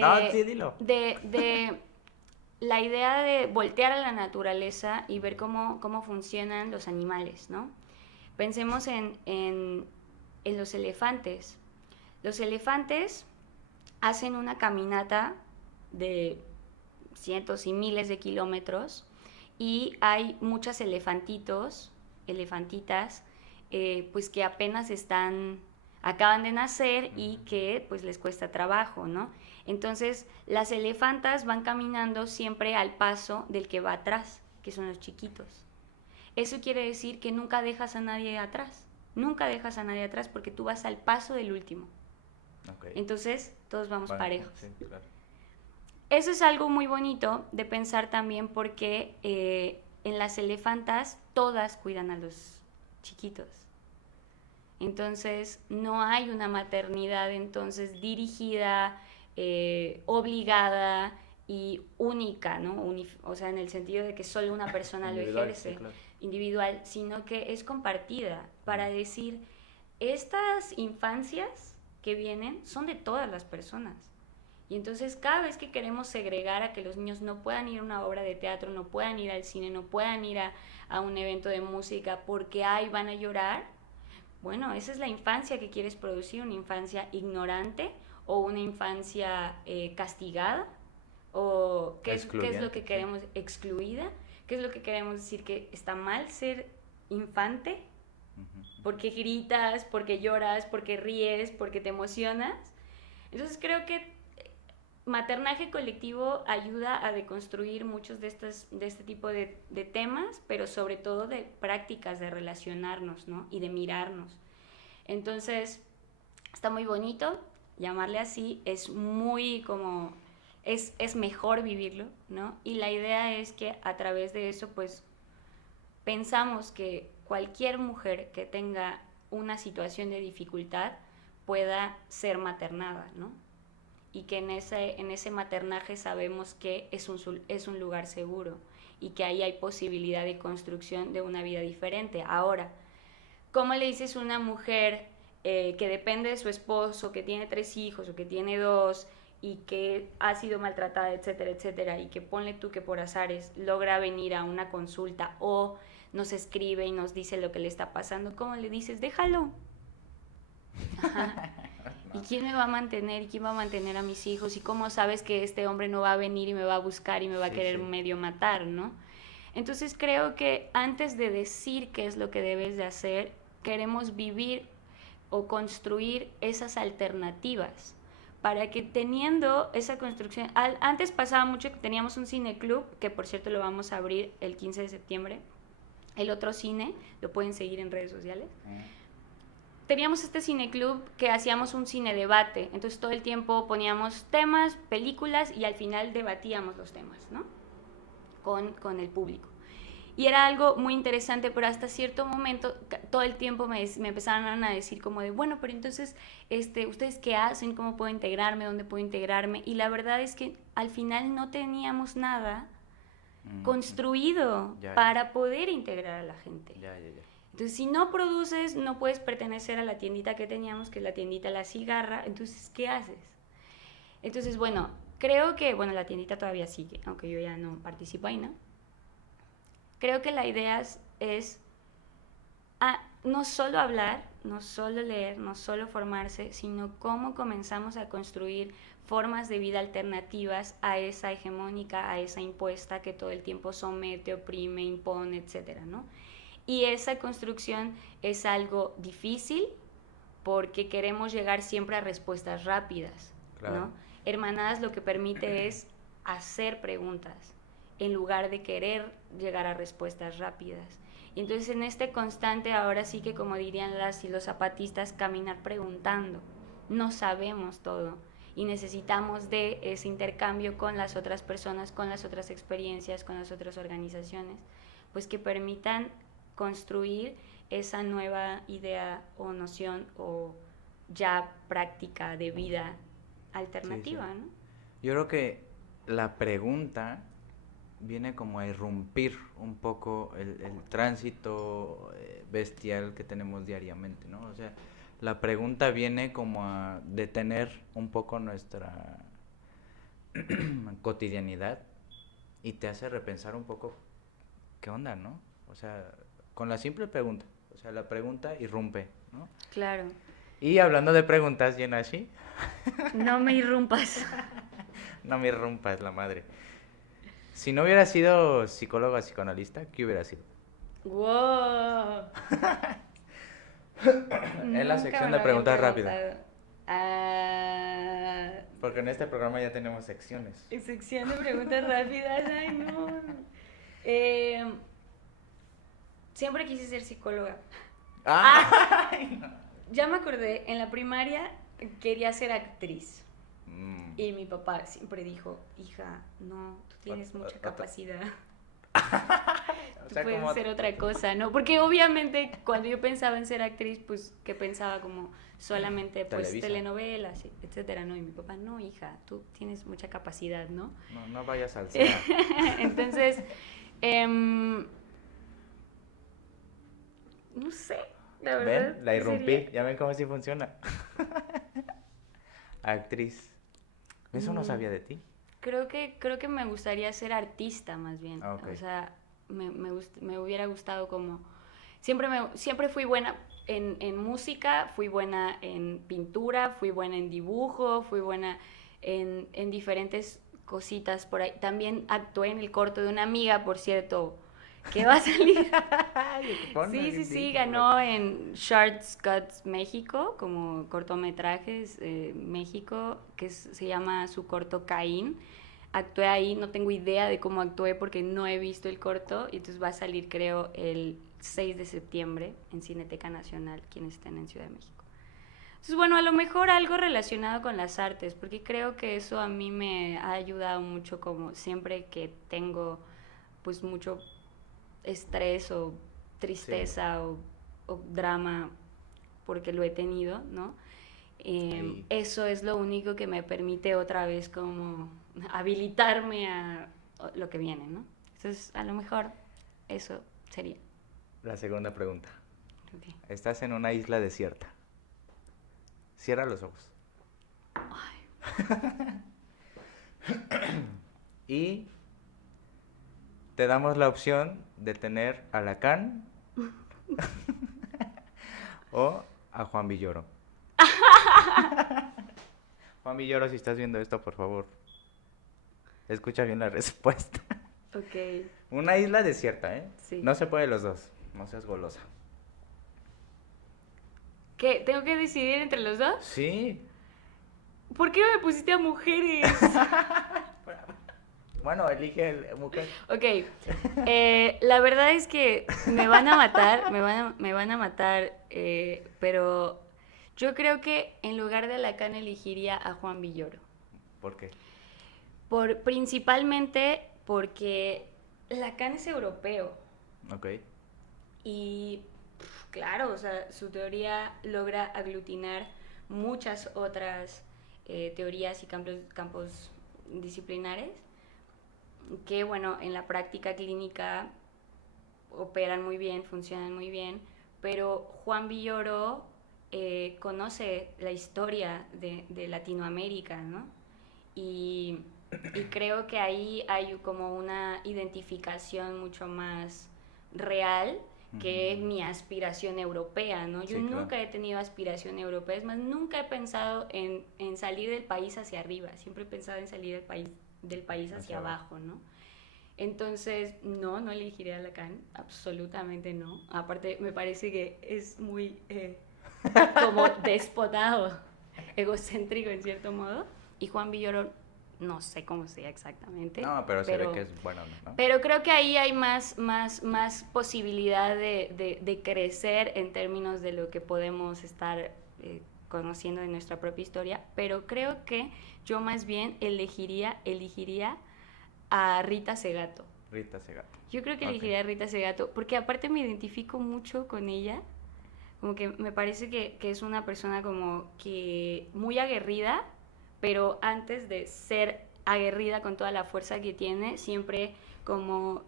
No, sí, dilo. De la idea de voltear a la naturaleza y ver cómo funcionan los animales, ¿no? Pensemos en los elefantes. Los elefantes hacen una caminata de cientos y miles de kilómetros y hay muchos elefantitas, pues que apenas acaban de nacer y que pues les cuesta trabajo, ¿no? Entonces las elefantas van caminando siempre al paso del que va atrás, que son los chiquitos. Eso quiere decir que nunca dejas a nadie atrás, porque tú vas al paso del último. Okay. Entonces todos vamos parejos. Sí, claro. Eso es algo muy bonito de pensar también porque en las elefantas todas cuidan a los chiquitos. Entonces no hay una maternidad entonces dirigida, obligada y única, ¿no? O sea, en el sentido de que solo una persona lo ejerce, sí, claro. Individual, sino que es compartida para decir, estas infancias que vienen son de todas las personas. Y entonces cada vez que queremos segregar a que los niños no puedan ir a una obra de teatro, no puedan ir al cine, no puedan ir a un evento de música porque ahí van a llorar, bueno, esa es la infancia que quieres producir, una infancia ignorante o una infancia castigada, o qué es lo que queremos, excluida, qué es lo que queremos decir que está mal ser infante, porque gritas, porque lloras, porque ríes, porque te emocionas. Entonces creo que maternaje colectivo ayuda a deconstruir muchos de este tipo de temas, pero sobre todo de prácticas de relacionarnos, ¿no? Y de mirarnos. Entonces, está muy bonito llamarle así, es muy como, es mejor vivirlo, ¿no? Y la idea es que a través de eso, pues, pensamos que cualquier mujer que tenga una situación de dificultad pueda ser maternada, ¿no? Y que en ese maternaje sabemos que es un lugar seguro y que ahí hay posibilidad de construcción de una vida diferente. Ahora, ¿cómo le dices a una mujer que depende de su esposo, que tiene 3 hijos o que tiene 2 y que ha sido maltratada, etcétera, etcétera, y que ponle tú que por azares logra venir a una consulta o nos escribe y nos dice lo que le está pasando? ¿Cómo le dices? Déjalo. Ajá. ¿Y quién me va a mantener? ¿Y quién va a mantener a mis hijos? ¿Y cómo sabes que este hombre no va a venir y me va a buscar y me va a querer medio matar, ¿no? Entonces creo que antes de decir qué es lo que debes de hacer, queremos vivir o construir esas alternativas para que teniendo esa construcción... Antes pasaba mucho que teníamos un cineclub, que por cierto lo vamos a abrir el 15 de septiembre. El otro cine, lo pueden seguir en redes sociales. Teníamos este cineclub que hacíamos un cine debate, entonces todo el tiempo poníamos temas, películas y al final debatíamos los temas, ¿no? Con el público. Y era algo muy interesante, pero hasta cierto momento todo el tiempo me empezaron a decir como de, bueno, pero entonces, ¿ustedes qué hacen? ¿Cómo puedo integrarme? ¿Dónde puedo integrarme? Y la verdad es que al final no teníamos nada construido para poder integrar a la gente. Entonces, si no produces, no puedes pertenecer a la tiendita que teníamos, que es la tiendita La Cigarra. Entonces, ¿qué haces? Entonces, bueno, creo que, la tiendita todavía sigue, aunque yo ya no participo ahí, ¿no? Creo que la idea es no solo hablar, no solo leer, no solo formarse, sino cómo comenzamos a construir formas de vida alternativas a esa hegemónica, a esa impuesta que todo el tiempo somete, oprime, impone, etcétera, ¿no? Y esa construcción es algo difícil porque queremos llegar siempre a respuestas rápidas, claro, ¿no? Hermanadas lo que permite es hacer preguntas en lugar de querer llegar a respuestas rápidas. Y entonces en este constante, ahora sí que como dirían las y los zapatistas, caminar preguntando. No sabemos todo y necesitamos de ese intercambio con las otras personas, con las otras experiencias, con las otras organizaciones, pues que permitan construir esa nueva idea o noción o ya práctica de vida alternativa, ¿no? Yo creo que la pregunta viene como a irrumpir un poco el tránsito bestial que tenemos diariamente, ¿no? O sea, la pregunta viene como a detener un poco nuestra cotidianidad y te hace repensar un poco qué onda, ¿no? O sea, con la simple pregunta, o sea, la pregunta irrumpe, ¿no? Claro. Y hablando de preguntas, Yenashi, No me irrumpas. no me irrumpas la madre. Si no hubiera sido psicóloga o psicoanalista, ¿qué hubiera sido? ¡Wow! Es la sección de preguntas rápidas. Ah, Porque en este programa ya tenemos secciones. sección de preguntas rápidas. Ay, no. Siempre quise ser psicóloga. ¡Ay! No. Ya me acordé, en la primaria quería ser actriz. Mm. Y mi papá siempre dijo, hija, no, tú tienes mucha capacidad. O Tú sea, puedes como... ser otra cosa, ¿no? Porque obviamente cuando yo pensaba en ser actriz, pues que pensaba como solamente pues Televisa. telenovelas, etcétera, ¿no? Y mi papá, no, hija, tú tienes mucha capacidad, ¿no? No, no vayas al SEA. Entonces, no sé, la verdad. ¿Ven? La ¿qué irrumpí. sería? Ya ven cómo sí funciona. Actriz. Eso no sabía de ti. Creo que me gustaría ser artista más bien. Ah, ok. O sea, me hubiera gustado como... Siempre fui buena en música, fui buena en pintura, fui buena en dibujo, fui buena en diferentes cositas por ahí. También actué en el corto de una amiga, por cierto, que va a salir. Sí, ganó en Shorts Cuts México, como cortometrajes México, que se llama su corto Caín. Actué ahí, no tengo idea de cómo actué porque no he visto el corto, y entonces va a salir creo el 6 de septiembre en Cineteca Nacional, quienes estén en Ciudad de México. Entonces, bueno, a lo mejor algo relacionado con las artes, porque creo que eso a mí me ha ayudado mucho, como siempre que tengo pues mucho estrés o tristeza o drama, porque lo he tenido, ¿no? Eso es lo único que me permite otra vez como habilitarme a lo que viene, ¿no? Entonces, a lo mejor eso sería. La segunda pregunta. Okay. Estás en una isla desierta. Cierra los ojos. Y te damos la opción de tener a Lacan o a Juan Villoro. Juan Villoro, si estás viendo esto, por favor, escucha bien la respuesta. Ok. Una isla desierta, ¿eh? Sí. No se puede los dos, no seas golosa. ¿Qué? ¿Tengo que decidir entre los dos? Sí. ¿Por qué no me pusiste a mujeres? Bueno, elige mujer. Ok, la verdad es que me van a matar, me van a matar, pero yo creo que en lugar de Lacan elegiría a Juan Villoro. ¿Por qué? Principalmente porque Lacan es europeo Ok. y claro, o sea, su teoría logra aglutinar muchas otras teorías y campos disciplinares que, bueno, en la práctica clínica operan muy bien, funcionan muy bien, pero Juan Villoro conoce la historia de Latinoamérica, ¿no? Y creo que ahí hay como una identificación mucho más real que es mi aspiración europea, ¿no? Yo Sí, claro. nunca he tenido aspiración europea, es más, nunca he pensado en salir del país hacia arriba, siempre he pensado en salir del país hacia abajo, ¿no? Entonces, no elegiría a Lacan, absolutamente no. Aparte, me parece que es muy como despotado, egocéntrico en cierto modo. Y Juan Villoro, no sé cómo sea exactamente. No, pero se ve que es bueno, ¿no? Pero creo que ahí hay más posibilidad de crecer en términos de lo que podemos estar conociendo de nuestra propia historia. Pero creo que yo más bien elegiría a Rita Segato. Rita Segato. Yo creo que elegiría a Rita Segato, porque aparte me identifico mucho con ella, como que me parece que es una persona como que muy aguerrida, pero antes de ser aguerrida con toda la fuerza que tiene, siempre como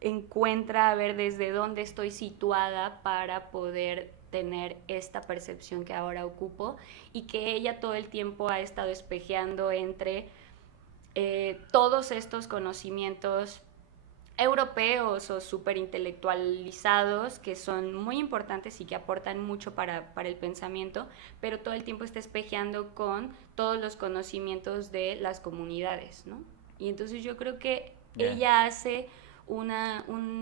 encuentra a ver desde dónde estoy situada para poder tener esta percepción que ahora ocupo, y que ella todo el tiempo ha estado espejeando entre todos estos conocimientos europeos o súper intelectualizados que son muy importantes y que aportan mucho para el pensamiento, pero todo el tiempo está espejeando con todos los conocimientos de las comunidades, ¿no? Y entonces yo creo que ella hace un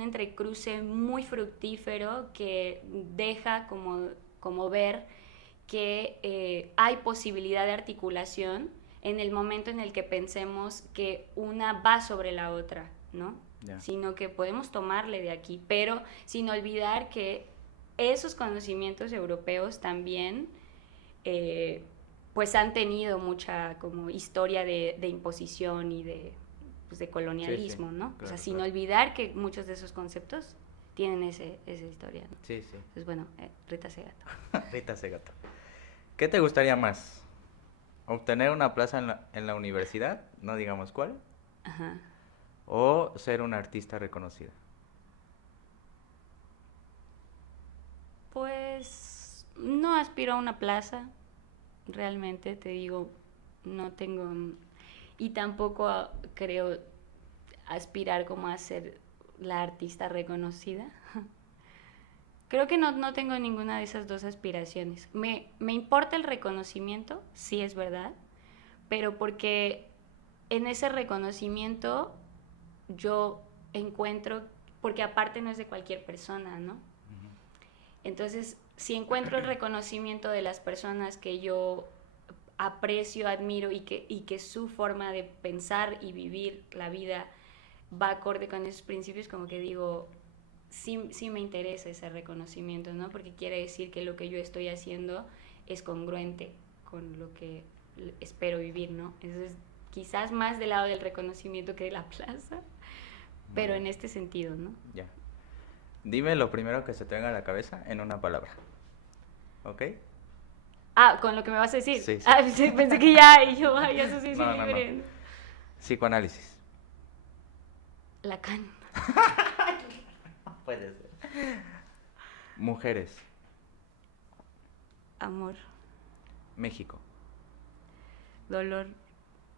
entrecruce muy fructífero que deja como ver que hay posibilidad de articulación en el momento en el que pensemos que una va sobre la otra, ¿no? Sino que podemos tomarle de aquí, pero sin olvidar que esos conocimientos europeos también pues han tenido mucha como historia de imposición y de colonialismo, sí, ¿no? Claro, o sea, sin olvidar que muchos de esos conceptos tienen esa historia, ¿no? Sí, sí. Entonces, bueno, Rita Segato. Rita Segato. ¿Qué te gustaría más? ¿Obtener una plaza en la universidad? No digamos cuál. Ajá. ¿O ser una artista reconocida? Pues no aspiro a una plaza, realmente te digo, no tengo, y tampoco creo aspirar como a ser la artista reconocida. Creo que no tengo ninguna de esas dos aspiraciones. Me importa el reconocimiento, sí es verdad, pero porque en ese reconocimiento yo encuentro, porque aparte no es de cualquier persona, ¿no? Entonces, si encuentro el reconocimiento de las personas que yo aprecio, admiro y que su forma de pensar y vivir la vida va acorde con esos principios, como que digo, sí me interesa ese reconocimiento, ¿no? Porque quiere decir que lo que yo estoy haciendo es congruente con lo que espero vivir, ¿no? Entonces, quizás más del lado del reconocimiento que de la plaza, pero en este sentido, ¿no? Ya. Dime lo primero que se te venga a la cabeza en una palabra, ¿ok? Ah, ¿con lo que me vas a decir? Sí, sí. Ah, sí, pensé que ya, y yo, ay, eso sí, No. libre. Psicoanálisis. Lacan. Puede ser. Mujeres. Amor. México. Dolor.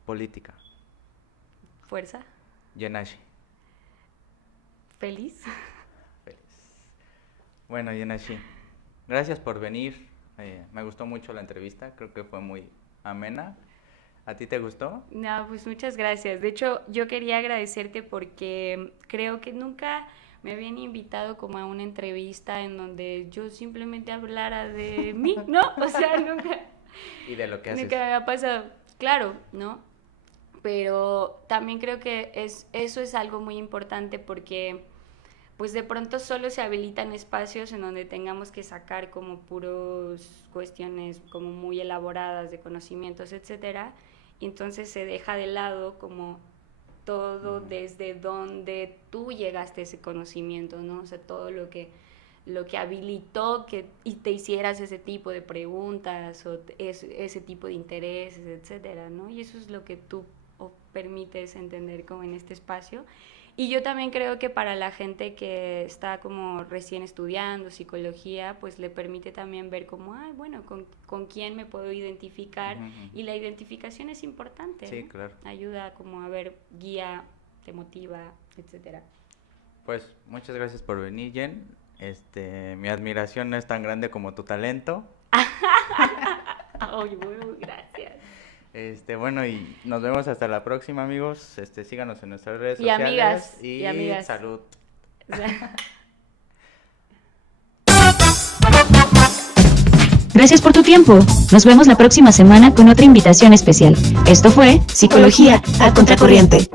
Política. Fuerza. Yenashi. Feliz. Bueno, Yenashi, gracias por venir. Me gustó mucho la entrevista, creo que fue muy amena. ¿A ti te gustó? No, pues muchas gracias. De hecho, yo quería agradecerte porque creo que nunca me habían invitado como a una entrevista en donde yo simplemente hablara de mí, ¿no? O sea, nunca. Y de lo que haces. Nunca me había pasado. Claro, ¿no? Pero también creo que eso es algo muy importante porque pues de pronto solo se habilitan espacios en donde tengamos que sacar como puros cuestiones como muy elaboradas de conocimientos, etcétera, y entonces se deja de lado como todo desde donde tú llegaste a ese conocimiento, ¿no? O sea, todo lo que habilitó y te hicieras ese tipo de preguntas o ese tipo de intereses, etcétera, ¿no? Y eso es lo que tú permites entender como en este espacio. Y yo también creo que para la gente que está como recién estudiando psicología, pues le permite también ver como, bueno, con quién me puedo identificar. Y la identificación es importante, sí, ¿no? Claro. Ayuda como a ver, guía, te motiva, etcétera. Pues muchas gracias por venir, Jen. Mi admiración no es tan grande como tu talento. Ay, bueno, gracias. Bueno, y nos vemos hasta la próxima, amigos. Síganos en nuestras redes y sociales. Amigas, y amigas. Salud. Gracias por tu tiempo. Nos vemos la próxima semana con otra invitación especial. Esto fue Psicología a Contracorriente.